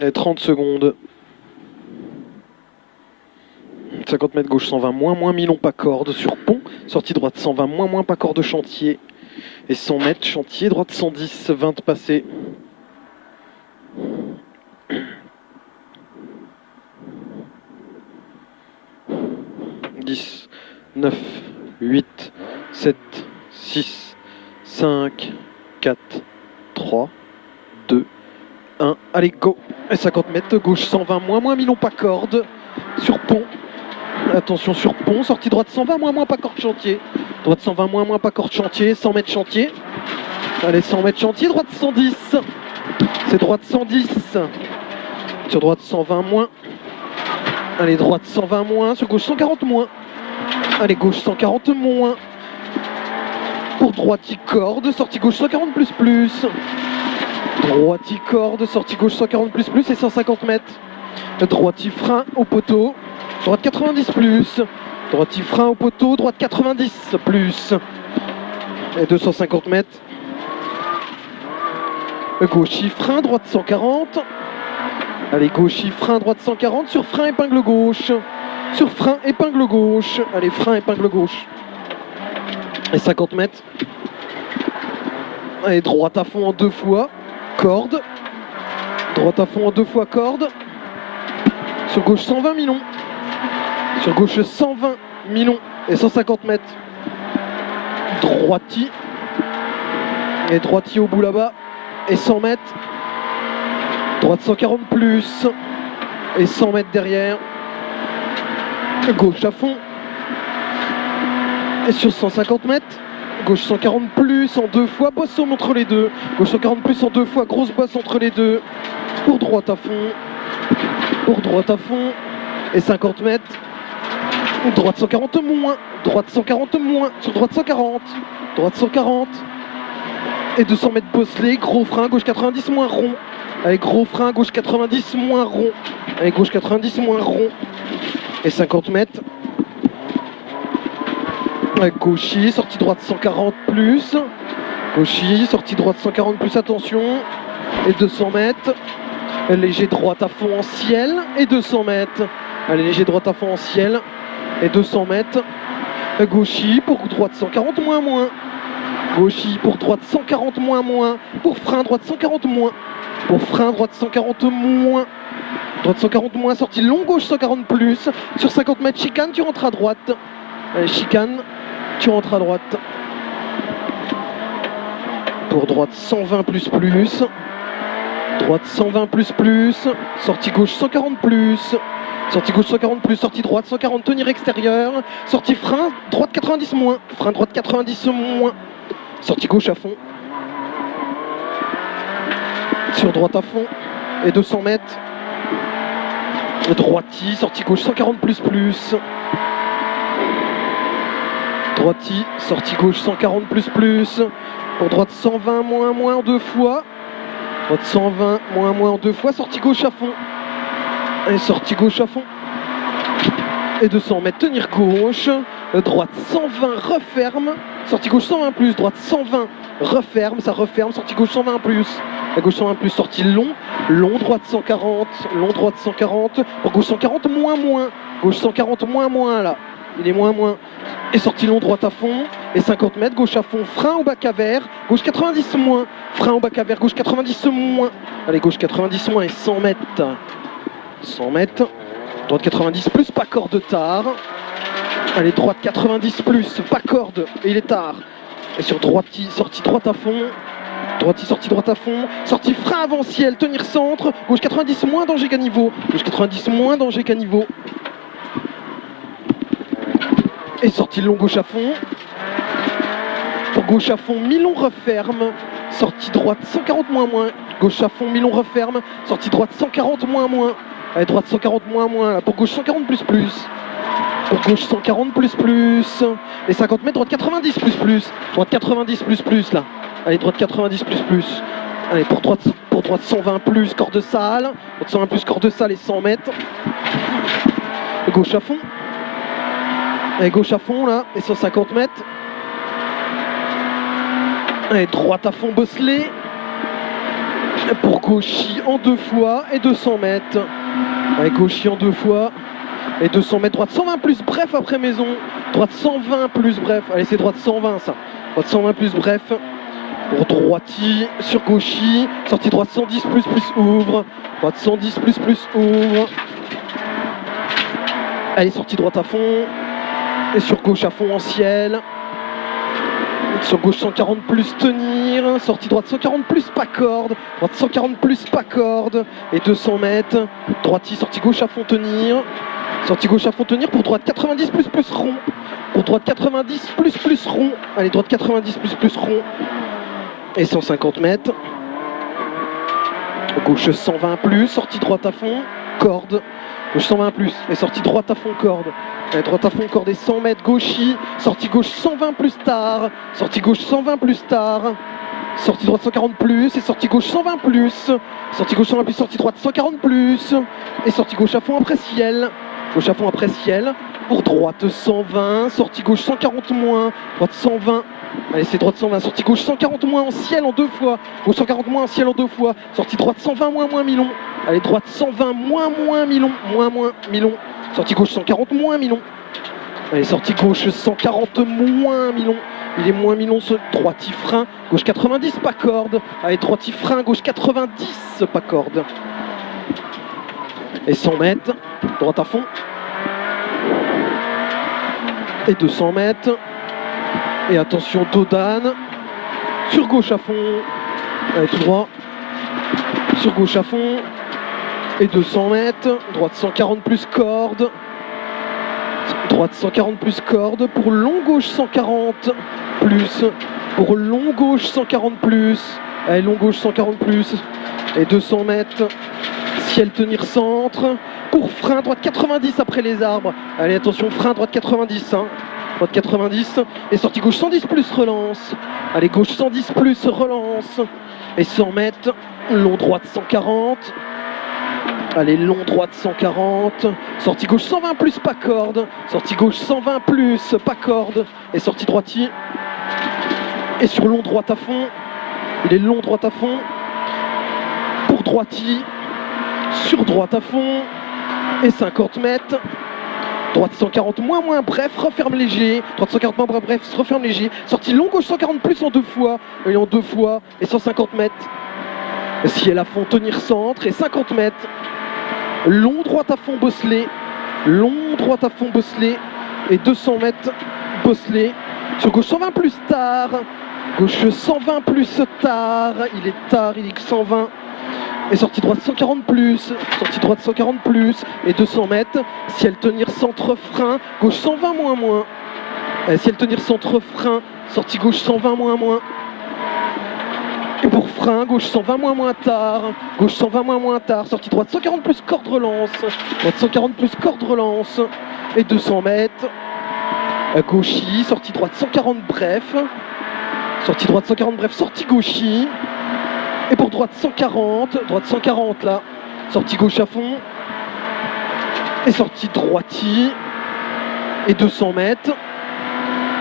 Et 30 secondes. 50 mètres gauche 120 moins Milon pas corde sur pont. Sortie droite 120 moins pas corde chantier. Et 100 mètres chantier droite 110 20 passé. 10, 9, 8, 7, 6, 5, 4, 3, 2, 1. Allez, go. Et 50 mètres, gauche 120 moins Milon pas corde. Sur pont. Attention sur pont, sortie droite 120 moins pas corde chantier. Droite 120 moins pas corde chantier, 100 mètres chantier. Allez, 100 mètres chantier, droite 110. C'est droite 110. Sur droite 120 moins. Allez, droite 120 moins, sur gauche 140 moins. Allez, gauche 140 moins. Pour droite corde, sortie gauche 140 plus. Droite corde, sortie gauche 140 plus et 150 mètres. Droite frein au poteau. Droite 90 plus. Droite frein au poteau, droite 90 plus. Et 250 mètres. Gauche frein, droite 140. Allez, gauche frein, droite 140. Sur frein, épingle gauche. Sur frein, épingle gauche. Allez, frein, épingle gauche. Et 50 mètres. Allez, droite à fond en 2 fois. Corde. Droite à fond en 2 fois corde. Sur gauche 120 Milon. Sur gauche 120 Milon et 150 mètres. Droiti. Et droiti au bout là-bas. Et 100 mètres. Droite 140 plus. Et 100 mètres derrière. Gauche à fond. Et sur 150 mètres. Gauche 140 plus en 2 fois. Bosse entre les deux. Gauche 140 plus en 2 fois. Grosse bosse entre les deux. Pour droite à fond. Pour droite à fond. Et 50 mètres. Droite 140 moins. Droite 140 moins. Sur droite 140. Droite 140. Et 200 mètres bosselé. Gros frein. Gauche 90 moins rond. Allez, gros frein. Gauche 90 moins rond. Allez, gauche 90 moins rond. Et 50 mètres. Gauchy. Sortie droite 140 plus. Gauchy. Sortie droite 140 plus. Attention. Et 200 mètres. Léger droite à fond en ciel. Et 200 mètres. Allez, léger droite à fond en ciel. Et 200 mètres. Gauchy pour droite 140 moins. Gauchy pour droite 140 moins. Pour frein droite 140 moins. Pour frein droite 140 moins. Droite 140 moins, sortie long gauche 140 plus. Sur 50 mètres chicane, tu rentres à droite. Allez, chicane, tu rentres à droite. Pour droite 120 plus. Droite 120 plus. Sortie gauche 140 plus. Sortie gauche 140 plus, sortie droite 140, tenir extérieur. Sortie frein, droite 90 moins. Frein droite 90 moins. Sortie gauche à fond. Sur droite à fond. Et 200 mètres. Droiti, sortie gauche 140 plus. Droiti, sortie gauche 140 plus. Pour droite 120 moins en 2 fois. Droite 120 moins en 2 fois. Sortie gauche à fond. Et sortie gauche à fond. Et 200 mètres, tenir gauche. Droite 120, referme. Sortie gauche 120 plus. Droite 120, referme. Ça referme. Sortie gauche 120 plus. La gauche 120 plus, sortie long. Long droite 140. Long droite 140. Pour gauche 140 moins. Gauche 140 moins là. Il est moins. Et sortie long droite à fond. Et 50 mètres, gauche à fond. Frein au bac à verre. Gauche 90 moins. Frein au bac à verre. Gauche 90 moins. Allez, gauche 90 moins et 100 mètres. 100 mètres. Droite 90 plus, pas corde tard. Allez, droite 90 plus, pas corde, et il est tard. Et sur droiti, sortie droite à fond. Droiti, sortie droite à fond. Sortie frein avant ciel, tenir centre. Gauche 90 moins, danger qu'à niveau. Gauche 90 moins, danger qu'à niveau. Et sortie long gauche à fond. Pour gauche à fond, Milon referme. Sortie droite 140 moins. Gauche à fond, Milon referme. Sortie droite 140 moins. Allez, droite 140 moins là. Pour gauche 140 plus. Pour gauche 140 plus. Et 50 mètres, droite 90 plus. Droite 90 plus là. Allez, droite 90 plus. Allez, pour droite 120 plus, corde sale. Droite 120 plus, corde sale et 100 mètres. Et gauche à fond. Allez, gauche à fond là. Et 150 mètres. Allez, droite à fond bosselé. Pour Gauchy en 2 fois et 200 mètres. Avec Gauchy en 2 fois et 200 mètres. Droite 120 plus bref après maison. Droite 120 plus bref. Allez, c'est droite 120 ça. Droite 120 plus bref. Pour Droiti sur Gauchy. Sortie droite 110 plus ouvre. Droite 110 plus ouvre. Allez, sortie droite à fond. Et sur gauche à fond en ciel. Sur gauche 140 plus tenir. Sortie droite 140 plus pas corde. Droite 140 plus pas corde. Et 200 mètres. Droiti, sortie gauche à fond tenir. Sortie gauche à fond tenir pour droite 90 plus rond. Pour droite 90 plus rond. Allez, droite 90 plus rond. Et 150 mètres. Gauche 120 plus. Sortie droite à fond. Corde. Gauche 120 plus. Et sortie droite à fond corde. Allez, droite à fond corde et 100 mètres. Gauchy. Sortie gauche 120 plus tard. Sortie gauche 120 plus tard. Sortie droite 140 plus. Et sortie gauche 120 plus. Sortie gauche 120 plus. Sortie droite 140 plus. Et sortie gauche à fond après ciel. Gauche à fond après ciel. Pour droite 120. Sortie gauche 140 moins. Droite 120. Allez, c'est droite 120. Sortie gauche 140 moins en ciel en 2 fois. Gauche 140 moins en ciel en 2 fois. Sortie droite 120 moins Milon. Allez, droite 120 moins Milon. Moins Milon. Sortie gauche 140 moins Milon. Allez, sortie gauche 140 moins Milon. Il est moins Milon, droiti frein. Gauche 90, pas corde. Allez, droiti frein. Gauche 90, pas corde. Et 100 mètres. Droite à fond. Et 200 mètres. Et attention, Dodane. Sur gauche à fond. Allez, tout droit. Sur gauche à fond. Et 200 mètres. Droite 140 plus corde. Droite 140 plus corde. Pour long gauche 140 plus. Pour long gauche 140 plus. Allez, long gauche 140 plus. Et 200 mètres. Ciel tenir centre. Pour frein, droite 90 après les arbres. Allez, attention, frein, droite 90. Droite 90. Et sortie gauche 110 plus relance. Allez, gauche 110 plus relance. Et 100 mètres. Long droite 140. Allez, long droite 140. Sortie gauche 120 plus pas corde. Sortie gauche 120 plus pas corde. Et sortie droiti. Et sur long droite à fond. Il est long droite à fond. Pour droiti. Sur droite à fond. Et 50 mètres. Droite 140 moins bref, referme léger. Droite 140 moins bref, referme léger. Sortie long gauche 140 plus en 2 fois. Et en 2 fois. Et 150 mètres. Ciel à fond, tenir centre. Et 50 mètres. Long droite à fond bosselé. Long droite à fond bosselé. Et 200 mètres bosselé. Sur gauche 120 plus tard. Gauche 120 plus tard. Il est tard, il est 120. Et sortie droite 140 plus. Sortie droite 140 plus. Et 200 mètres. Ciel tenir centre frein. Gauche 120 moins. Ciel tenir centre frein. Sortie gauche 120 moins. Et pour frein, gauche 120 moins tard. Gauche 120 moins tard. Sortie droite 140 plus corde relance. Droite 140 plus corde relance. Et 200 mètres. Gauchy. Sortie droite 140 bref. Sortie droite 140 bref. Sortie gauchy. Et pour droite 140. Droite 140 là. Sortie gauche à fond. Et sortie droiti. Et 200 mètres.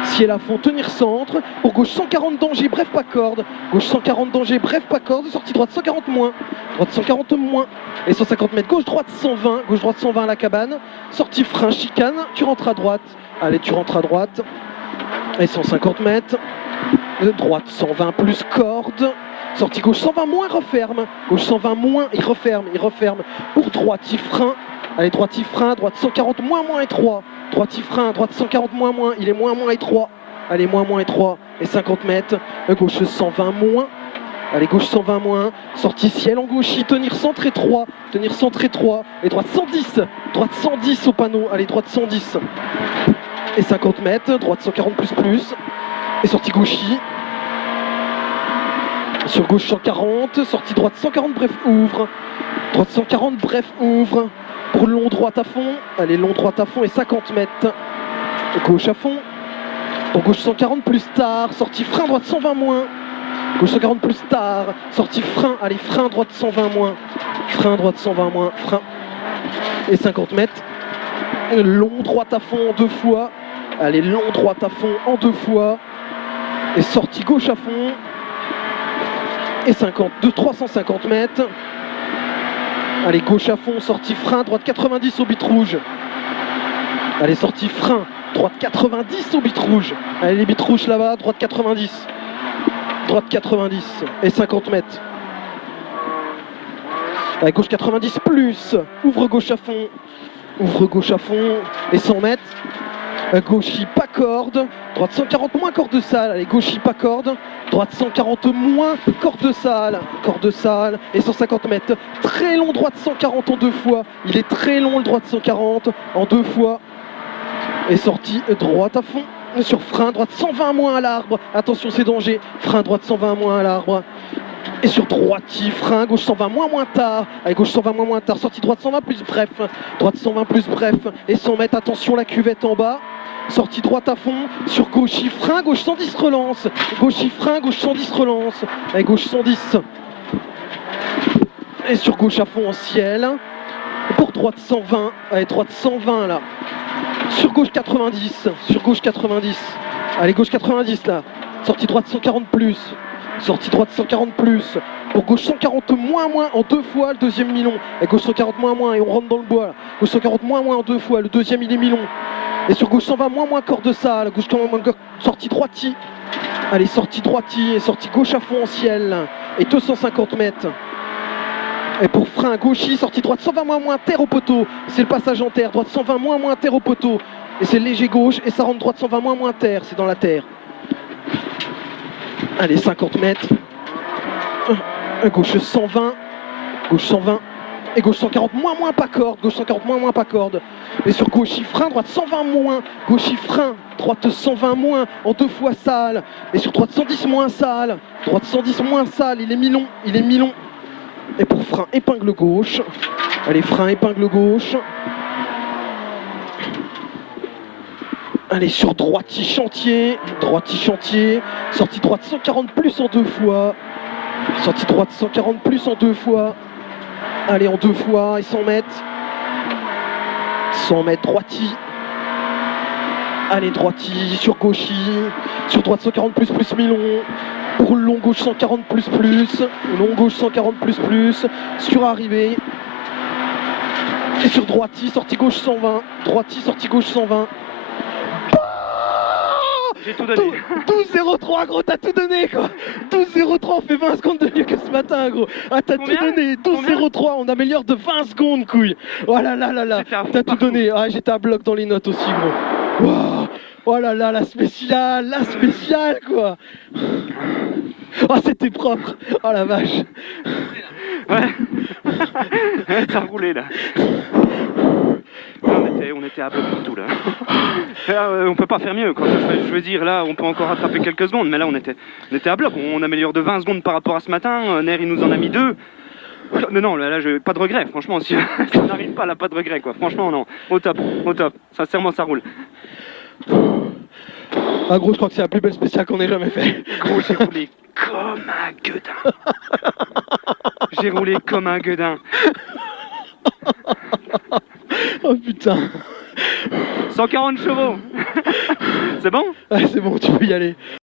Ciel à fond, tenir centre. Pour gauche 140 danger, bref pas corde. Gauche 140 danger, bref pas corde. Sortie droite 140 moins. Droite 140 moins. Et 150 mètres. Gauche droite 120. Gauche droite 120 à la cabane. Sortie frein, chicane. Tu rentres à droite. Allez, tu rentres à droite. Et 150 mètres. Droite 120 plus corde. Sortie gauche 120 moins, referme. Gauche 120 moins, il referme. Pour droiti frein. Allez, droiti frein. Droite 140 moins et 3. Droiti frein, droite 140 moins, il est moins et 3. Allez, moins et 3. Et 50 mètres. Gauche 120 moins. Allez, gauche 120 moins. Sortie ciel en gauchy. Tenir centre et 3. Tenir centre et 3. Et droite 110. Droite 110 au panneau. Allez, droite 110. Et 50 mètres. Droite 140 plus. Et sortie gauchy. Sur gauche 140. Sortie droite 140 bref ouvre. Droite 140 bref ouvre. Pour long droite à fond. Allez, long droite à fond et 50 mètres. Gauche à fond. Pour gauche 140 plus tard. Sortie frein droite 120 moins. Gauche 140 plus tard. Sortie frein. Allez, frein droite 120 moins. Frein droite 120 moins. Frein. Et 50 mètres. Long droite à fond en 2 fois. Allez, long droite à fond en 2 fois. Et sortie gauche à fond. et 50, de 350 mètres. Allez, gauche à fond, sortie frein, droite 90 au bit rouge. Allez, sortie frein, droite 90 au bit rouge. Allez, les bits rouges là-bas, droite 90. Droite 90 et 50 mètres. Allez, gauche 90 plus. Ouvre gauche à fond. Ouvre gauche à fond et 100 mètres. Gauchis pas corde. Droite 140 moins corde sale. Allez, gauchis pas corde. Droite 140 moins corde sale. Corde sale et 150 mètres. Très long droite 140 en deux fois. Il est très long le droite 140 en deux fois. Et sortie droite à fond. Sur frein, droite 120 moins à l'arbre. Attention, c'est danger. Frein, droite 120 moins à l'arbre. Et sur droiti, frein, gauche 120 moins tard. Allez, gauche 120 moins tard. Sortie droite 120 plus bref. Droite 120 plus bref. Et 100 mètres, attention, la cuvette en bas. Sortie droite à fond. Sur gauche, frein, gauche 110 relance. Gauche, frein, gauche 110 relance. Allez, gauche 110. Et sur gauche à fond en ciel. Et pour droite 120. Allez, droite 120 là. Sur gauche 90, sur gauche 90. Allez, gauche 90 là. Sortie droite 140 plus. Sortie droite 140 plus. Pour gauche 140 moins en deux fois le deuxième mi-long. Et gauche 140 moins et on rentre dans le bois là. Gauche 140 moins en deux fois, le deuxième il est mi-long. Et sur gauche 120 moins corde sale. Gauche sortie droiti. Allez, sortie droiti et sortie gauche à fond en ciel. Et 250 mètres. Et pour frein gauchis, sortie droite 120 moins terre au poteau. C'est le passage en terre. Droite 120 moins terre au poteau. Et c'est léger gauche. Et ça rentre droite 120 moins terre. C'est dans la terre. Allez, 50 mètres. Gauche 120. Gauche 120. Et gauche 140 moins pas corde. Gauche 140 moins pas corde. Et sur gauchis frein, droite 120 moins. Gauchis frein, droite 120 moins en deux fois sale. Et sur droite 110 moins sale. Droite 110 moins sale. Il est mi-long. Il est mi-long. Et pour frein, épingle gauche. Allez, frein, épingle gauche. Allez, sur droiti chantier. Droiti chantier. Sortie droite 140 plus en deux fois. Sortie droite 140 plus en deux fois. Allez, en deux fois et 100 mètres. 100 mètres droiti. Allez, droiti sur gauchis. Sur droite 140 plus mi-long. Pour long gauche 140 plus. Long gauche 140 plus. Sur arrivée. Et sur droiti, sortie gauche 120. Droiti, sortie gauche 120. J'ai tout donné. 12-0-3 gros, t'as tout donné quoi. 12-0-3, on fait 20 secondes de mieux que ce matin gros. Ah, t'as tout donné. 12-0-3, on améliore de 20 secondes couille. Oh là là là là. T'as tout donné. Ah, j'étais à bloc dans les notes aussi gros. Wow. Oh là là, la spéciale quoi. Oh, c'était propre. Oh la vache. Ouais. Ça roulait là. On était à bloc partout là. On peut pas faire mieux. Quand je veux dire là, on peut encore rattraper quelques secondes, mais là on était à bloc. On améliore de 20 secondes par rapport à ce matin. Ner il nous en a mis 2. Non, là, pas de regret. Franchement, si ça n'arrive pas là, pas de regret quoi. Franchement non. Au top. Sincèrement, ça roule. Ah gros, je crois que c'est la plus belle spéciale qu'on ait jamais fait. Gros, j'ai roulé comme un gueudin. J'ai roulé comme un gueudin. Oh putain. 140 chevaux. C'est bon? Ouais, c'est bon, tu peux y aller.